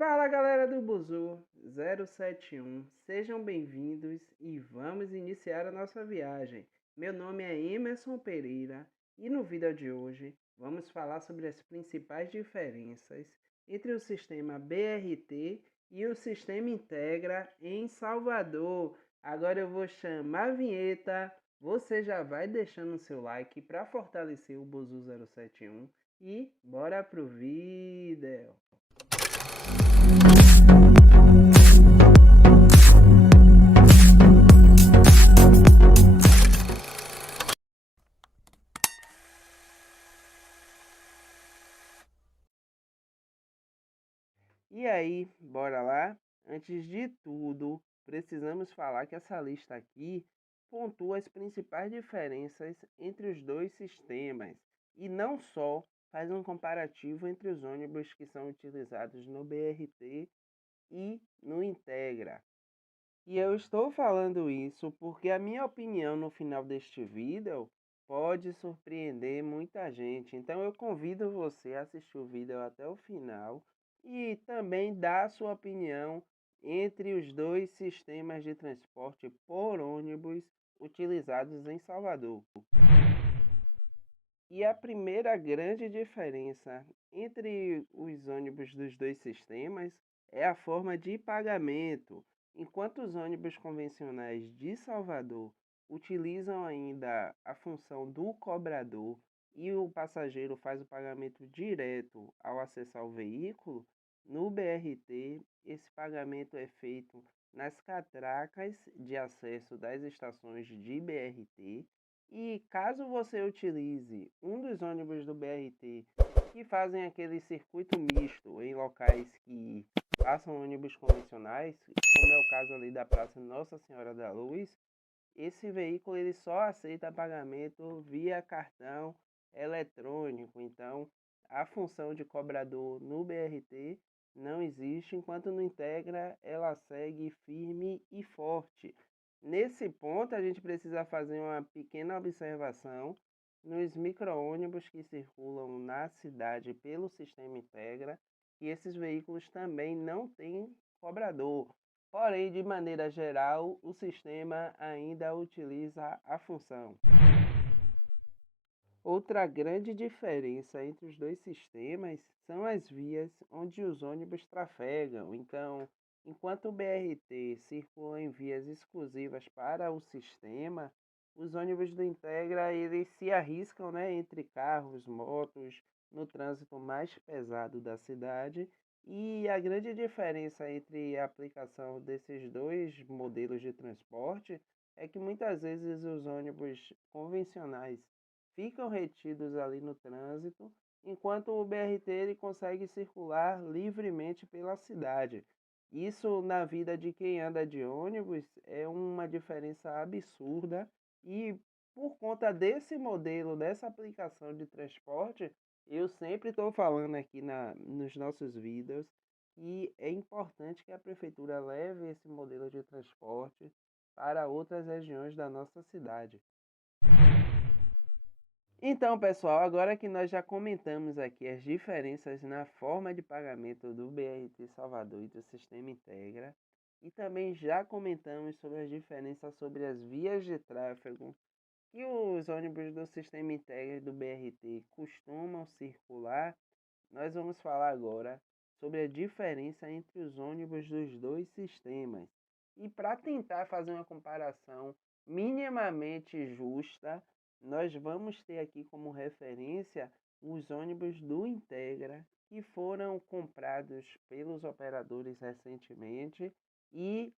Fala galera do Buzu 071, sejam bem-vindos e vamos iniciar a nossa viagem. Meu nome é Emerson Pereira e no vídeo de hoje vamos falar sobre as principais diferenças entre o sistema BRT e o sistema Integra em Salvador. Agora eu vou chamar a vinheta, você já vai deixando o seu like para fortalecer o Buzu 071 e bora pro vídeo. E aí, bora lá? Antes de tudo, precisamos falar que essa lista aqui pontua as principais diferenças entre os dois sistemas e não só faz um comparativo entre os ônibus que são utilizados no BRT e no Integra. E eu estou falando isso porque a minha opinião no final deste vídeo pode surpreender muita gente. Então eu convido você a assistir o vídeo até o final e também dar a sua opinião entre os dois sistemas de transporte por ônibus utilizados em Salvador. E a primeira grande diferença entre os ônibus dos dois sistemas é a forma de pagamento. Enquanto os ônibus convencionais de Salvador utilizam ainda a função do cobrador e o passageiro faz o pagamento direto ao acessar o veículo, no BRT esse pagamento é feito nas catracas de acesso das estações de BRT. E caso você utilize um dos ônibus do BRT que fazem aquele circuito misto em locais que passam ônibus convencionais, como é o caso ali da Praça Nossa Senhora da Luz, esse veículo ele só aceita pagamento via cartão eletrônico. Então, a função de cobrador no BRT não existe, enquanto no Integra ela segue firme e forte. Nesse ponto, a gente precisa fazer uma pequena observação nos micro-ônibus que circulam na cidade pelo sistema Integra, e esses veículos também não têm cobrador. Porém, de maneira geral, o sistema ainda utiliza a função. Outra grande diferença entre os dois sistemas são as vias onde os ônibus trafegam. Então, enquanto o BRT circula em vias exclusivas para o sistema, os ônibus do Integra eles se arriscam, entre carros, motos, no trânsito mais pesado da cidade. E a grande diferença entre a aplicação desses dois modelos de transporte é que muitas vezes os ônibus convencionais ficam retidos ali no trânsito, enquanto o BRT ele consegue circular livremente pela cidade. Isso na vida de quem anda de ônibus é uma diferença absurda e por conta desse modelo, dessa aplicação de transporte, eu sempre estou falando aqui nos nossos vídeos que é importante que a prefeitura leve esse modelo de transporte para outras regiões da nossa cidade. Então, pessoal, agora que nós já comentamos aqui as diferenças na forma de pagamento do BRT Salvador e do sistema Integra, e também já comentamos sobre as diferenças sobre as vias de tráfego que os ônibus do sistema Integra e do BRT costumam circular, nós vamos falar agora sobre a diferença entre os ônibus dos dois sistemas. E para tentar fazer uma comparação minimamente justa, nós vamos ter aqui como referência os ônibus do Integra que foram comprados pelos operadores recentemente e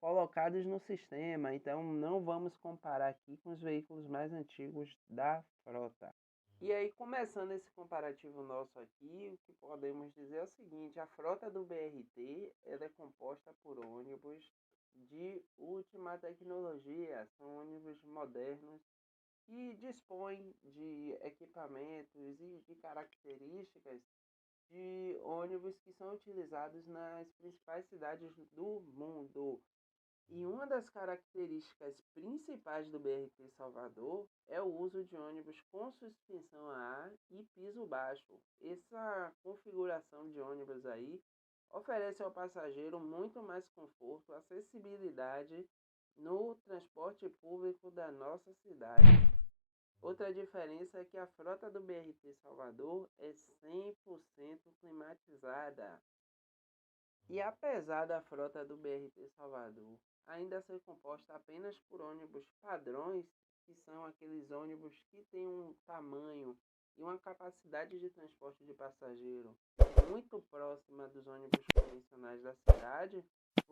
colocados no sistema. Então não vamos comparar aqui com os veículos mais antigos da frota. E aí, começando esse comparativo nosso aqui, o que podemos dizer é o seguinte: a frota do BRT ela é composta por ônibus de última tecnologia, são ônibus modernos que dispõem de equipamentos e de características de ônibus que são utilizados nas principais cidades do mundo. E uma das características principais do BRT Salvador é o uso de ônibus com suspensão a ar e piso baixo. Essa configuração de ônibus aí oferece ao passageiro muito mais conforto, acessibilidade no transporte público da nossa cidade. Outra diferença é que a frota do BRT Salvador é 100% climatizada. E apesar da frota do BRT Salvador ainda ser composta apenas por ônibus padrões, que são aqueles ônibus que têm um tamanho e uma capacidade de transporte de passageiro muito próxima dos ônibus convencionais da cidade,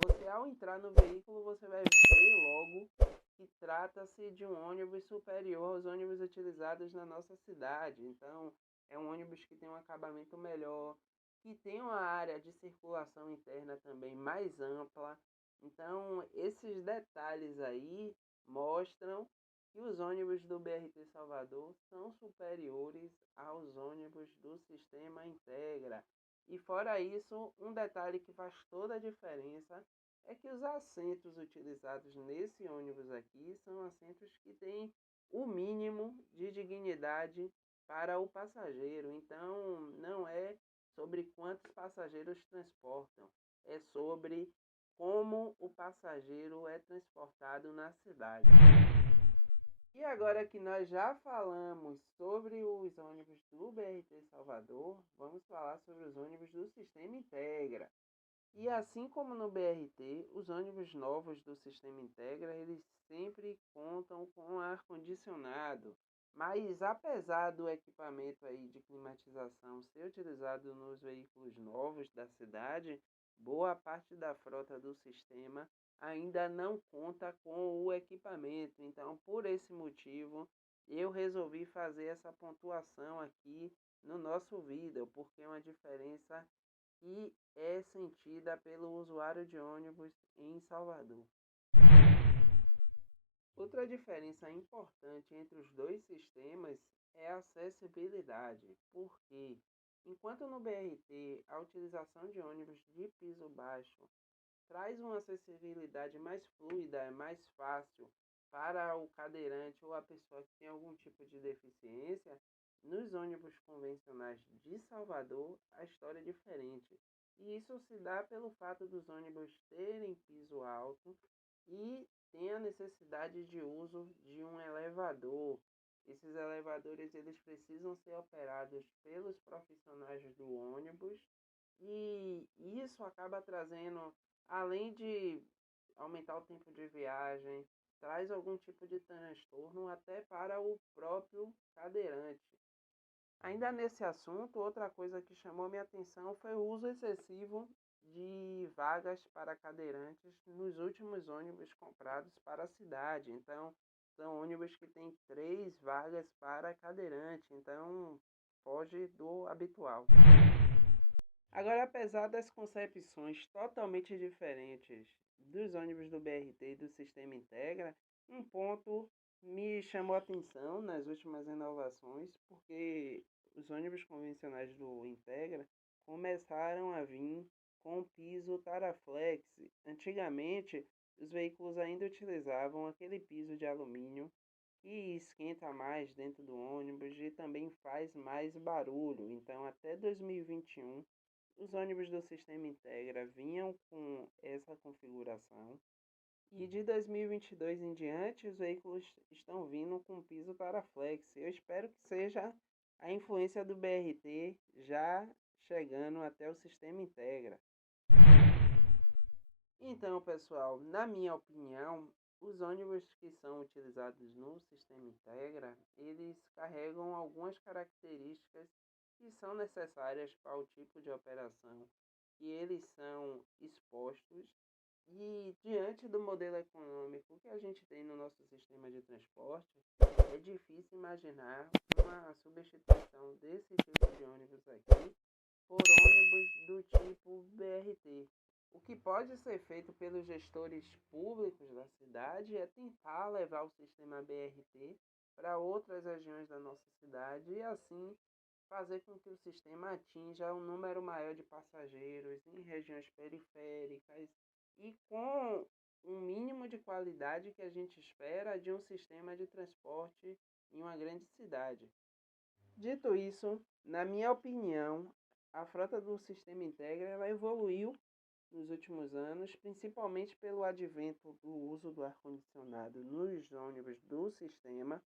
você ao entrar no veículo você vai ver logo que trata-se de um ônibus superior aos ônibus utilizados na nossa cidade. Então, é um ônibus que tem um acabamento melhor, que tem uma área de circulação interna também mais ampla. Então, esses detalhes aí mostram que os ônibus do BRT Salvador são superiores aos ônibus do Sistema Integra. E fora isso, um detalhe que faz toda a diferença é que os assentos utilizados nesse ônibus aqui são assentos que têm o mínimo de dignidade para o passageiro. Então, não é sobre quantos passageiros transportam, é sobre como o passageiro é transportado na cidade. E agora que nós já falamos sobre os ônibus do BRT Salvador, vamos falar sobre os ônibus do Sistema Integra. E assim como no BRT, os ônibus novos do Sistema Integra, eles sempre contam com ar-condicionado. Mas apesar do equipamento aí de climatização ser utilizado nos veículos novos da cidade, boa parte da frota do sistema ainda não conta com o equipamento. Então, por esse motivo, eu resolvi fazer essa pontuação aqui no nosso vídeo, porque é uma diferença que é sentida pelo usuário de ônibus em Salvador. Outra diferença importante entre os dois sistemas é a acessibilidade, porque enquanto no BRT a utilização de ônibus de piso baixo traz uma acessibilidade mais fluida, é mais fácil para o cadeirante ou a pessoa que tem algum tipo de deficiência, nos ônibus convencionais de Salvador a história é diferente. E isso se dá pelo fato dos ônibus terem piso alto e tem a necessidade de uso de um elevador. Esses elevadores eles precisam ser operados pelos profissionais do ônibus e isso acaba trazendo, além de aumentar o tempo de viagem, traz algum tipo de transtorno até para o próprio cadeirante. Ainda nesse assunto, outra coisa que chamou minha atenção foi o uso excessivo de vagas para cadeirantes nos últimos ônibus comprados para a cidade. Então, são ônibus que têm 3 vagas para cadeirante, então foge do habitual. Agora, apesar das concepções totalmente diferentes dos ônibus do BRT e do Sistema Integra, um ponto me chamou a atenção nas últimas renovações, porque os ônibus convencionais do Integra começaram a vir com piso Taraflex. Antigamente, os veículos ainda utilizavam aquele piso de alumínio que esquenta mais dentro do ônibus e também faz mais barulho. Então, até 2021, os ônibus do Sistema Integra vinham com essa configuração e de 2022 em diante os veículos estão vindo com piso Taraflex. Eu espero que seja a influência do BRT já chegando até o Sistema Integra. Então, pessoal, na minha opinião, os ônibus que são utilizados no Sistema Integra, eles carregam algumas características que são necessárias para o tipo de operação que eles são expostos e diante do modelo econômico que a gente tem no nosso sistema de transporte, é difícil imaginar uma substituição desse tipo de ônibus aqui por ônibus do tipo BRT. O que pode ser feito pelos gestores públicos da cidade é tentar levar o sistema BRT para outras regiões da nossa cidade e assim fazer com que o sistema atinja um número maior de passageiros em regiões periféricas e com um mínimo de qualidade que a gente espera de um sistema de transporte em uma grande cidade. Dito isso, na minha opinião, a frota do Sistema Integra ela evoluiu nos últimos anos, principalmente pelo advento do uso do ar-condicionado nos ônibus do sistema,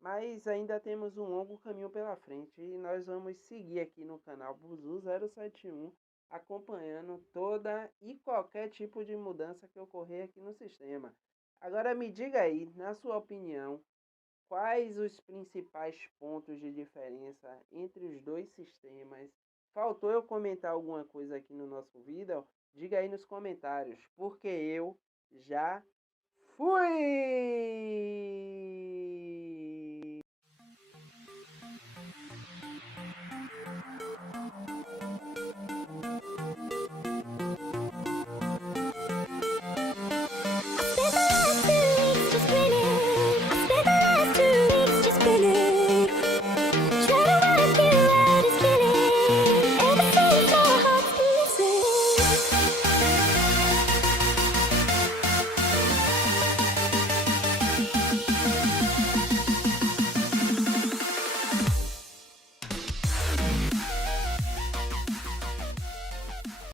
mas ainda temos um longo caminho pela frente e nós vamos seguir aqui no canal Buzu 071, acompanhando toda e qualquer tipo de mudança que ocorrer aqui no sistema. Agora me diga aí, na sua opinião, quais os principais pontos de diferença entre os dois sistemas? Faltou eu comentar alguma coisa aqui no nosso vídeo? Diga aí nos comentários, porque eu já fui!